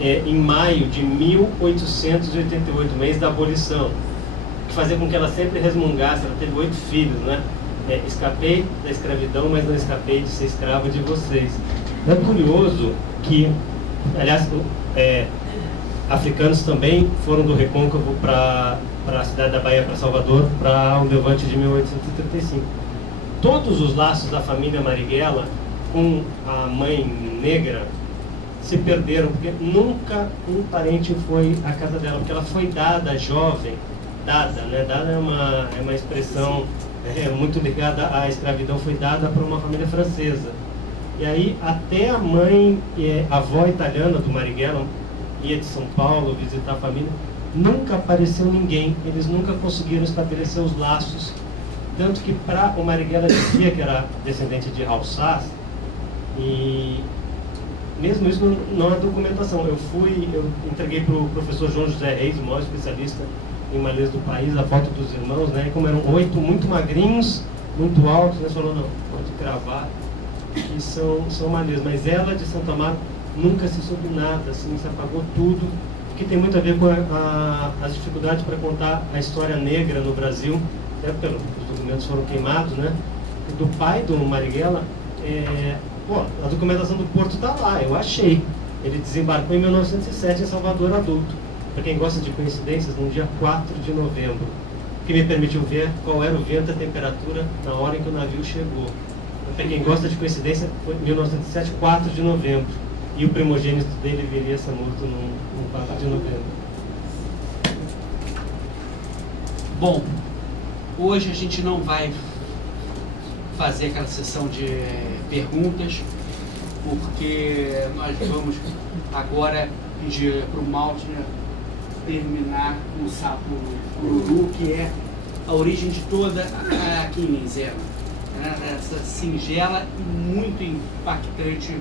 em maio de 1888, mês da abolição, que fazia com que ela sempre resmungasse. Ela teve 8 filhos, né? Escapei da escravidão, mas não escapei de ser escravo de vocês. É curioso que, aliás, africanos também foram do Recôncavo para a cidade da Bahia, para Salvador, para o levante de 1835. Todos os laços da família Marighella com a mãe negra se perderam, porque nunca um parente foi à casa dela, porque ela foi dada jovem, né? Dada é uma expressão muito ligada à escravidão, foi dada para uma família francesa. E aí até a mãe, a avó italiana do Marighella, ia de São Paulo visitar a família, nunca apareceu ninguém, eles nunca conseguiram estabelecer os laços, tanto que o Marighella dizia que era descendente de Hausás, e mesmo isso não é documentação. Eu entreguei para o professor João José Reis, o maior especialista em malês do país, a foto dos irmãos, né? E como eram 8 muito magrinhos, muito altos, né? Falou, não, pode gravar, que são malês. Mas ela, de Santo Amaro, nunca se soube nada, assim, se apagou tudo, que tem muito a ver com as dificuldades para contar a história negra no Brasil, até porque os documentos foram queimados, né? Do pai do Marighella, a documentação do Porto está lá, eu achei. Ele desembarcou em 1907 em Salvador adulto. Para quem gosta de coincidências, no dia 4 de novembro, que me permitiu ver qual era o vento e a temperatura na hora em que o navio chegou. Para quem gosta de coincidência, foi 1907, 4 de novembro. E o primogênito dele viria a ser morto no 4 de novembro. Bom, hoje a gente não vai fazer aquela sessão de perguntas, porque nós vamos agora pedir para o Maltner terminar com o Sapo Cururu, que é a origem de toda a quinzena, né? Essa singela e muito impactante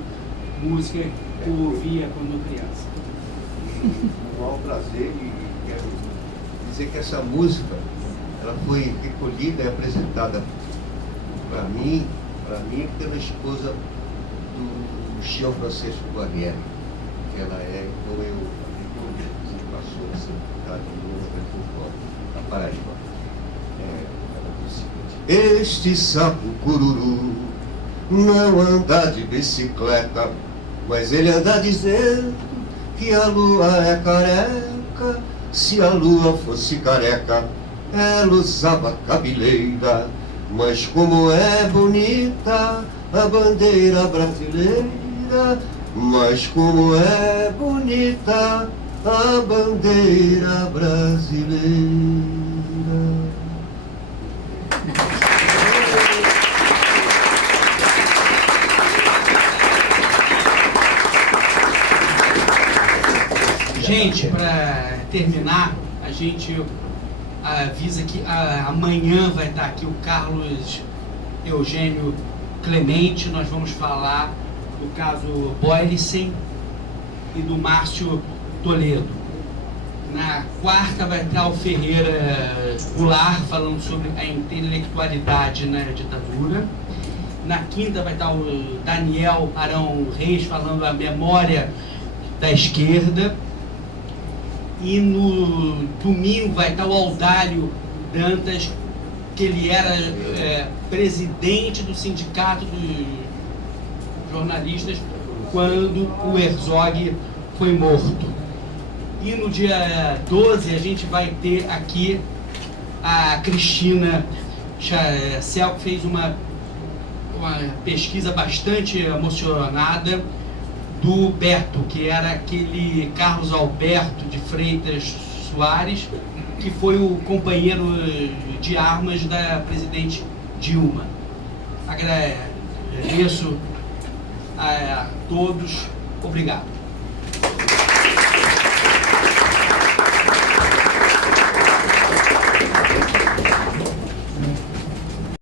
música que eu ouvia quando criança. Um maior prazer, e quero dizer que essa música ela foi recolhida e apresentada para mim pela esposa do Chião Francisco Guarnieri, que ela é, então eu passou essa cidade da Paraíba. Ela disse o seguinte: este sapo cururu não anda de bicicleta, mas ele anda dizendo que a lua é careca. Se a lua fosse careca, ela usava cabeleira. Mas como é bonita a bandeira brasileira, mas como é bonita a bandeira brasileira. Gente, para terminar, a gente avisa que amanhã vai estar aqui o Carlos Eugênio Clemente. Nós vamos falar do caso Boylicen e do Márcio Toledo. Na quarta vai estar o Ferreira Goulart falando sobre a intelectualidade na ditadura. Na quinta vai estar o Daniel Arão Reis falando a memória da esquerda. E no domingo vai estar o Audálio Dantas, que ele era presidente do sindicato dos jornalistas quando o Herzog foi morto. E no dia 12 a gente vai ter aqui a Cristina Chacel, que fez uma pesquisa bastante emocionada do Beto, que era aquele Carlos Alberto de Freitas Soares, que foi o companheiro de armas da presidente Dilma. Agradeço a todos. Obrigado.